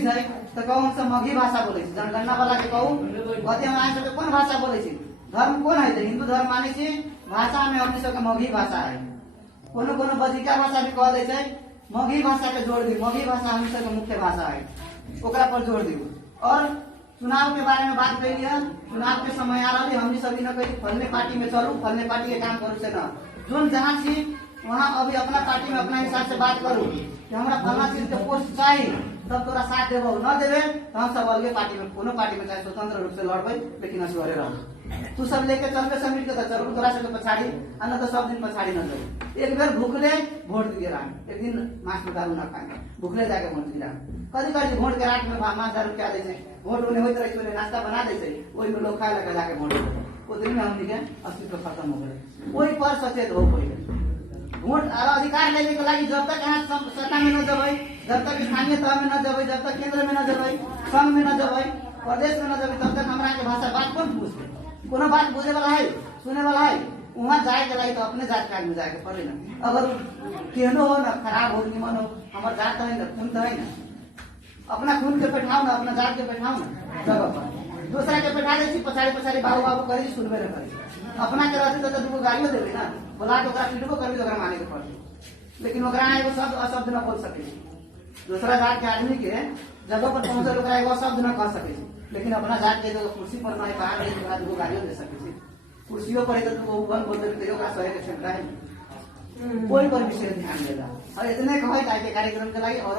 Police है तो कहू हम सब मगही भाषा बोले जनगणना वाला के कहू कहते हम आए सब कौन भाषा बोले धर्म कौन है हिंदू धर्म माने छी भाषा में हमने सबके मगही भाषा है कोनो कोनो बजिका भाषा भी कह दे मगही भाषा के जोड़ दी मगही भाषा हम सबके मुख्य भाषा है ओकरा पर जोड़ दी। और चुनाव के बारे में बात कही है चुनाव के समय आ रही हमने सभी न कही फलने पार्टी में चलू फलने पार्टी के काम करू से न जो जहाँ छी वहाँ अभी अपना पार्टी में अपना हिसाब से बात करू कि हमारा फलना चीज के पोस्ट चाहिए तब तोरा साथ देबो न देवे तो हम सब अलगे पार्टी में कोनो पार्टी में चाहे स्वतंत्र रूप से लड़बे लेकिन असुरे रह तू सब लेके चलबे समिट के चलू तोरा से पछाड़ी अन्य तो सब दिन पछाड़ी न जाए एक बेर भूखले वोट दिए रहा एक दिन मास्टर दारू न खाए भूखले जाके वोट दिया कभी कभी वोट के रात में 5,000 रुपया दे वोट उन्हें होते रहे नाश्ता बना दे वही में लोग खाए लगा जाके वोट वो दिन में हमने अस्तित्व खत्म हो गए वही पर सचेत हो गई वोट अधिकार लेने के लगी जब तक यहाँ सत्ता में न जब जब तक स्थानीय तह में न जब जब तक केंद्र में न जब संघ में न जब प्रदेश में न जब तब तक हमारा के भाषा बात कौन पूछते कोनो बात बुझे वाला है सुने वाला है वहाँ जाए के लगी तो अपने जात काट में जाके पड़े ना अगर केहनो हो ना खराब हो निमन हो हमारे जात है ना खून तो है ना अपना खून के बैठाओ ना अपना जात के बैठाओ ना जगह पर दूसरा के बैठा दे पछाड़ी पछाड़ी बाबू बाबू करे सुनबे न करे अपना के रहती तो दूगो गालियो देवे ना बोला तो पीटबो करबी तो माने के पड़े लेकिन एगो शब्द अशब्द न बोल सके दूसरा जात के आदमी के जगह पर पहुंचल एगो शब्द न कह सके लेकिन अपना जात के कुर्सी पर मारे बाहर दूगो गालियो दे सके कुर्सियों पर तो वन बोल दे सहे के क्षमता है कोई पर विशेष ध्यान देगा और इतने कहे कार्यक्रम के लगी और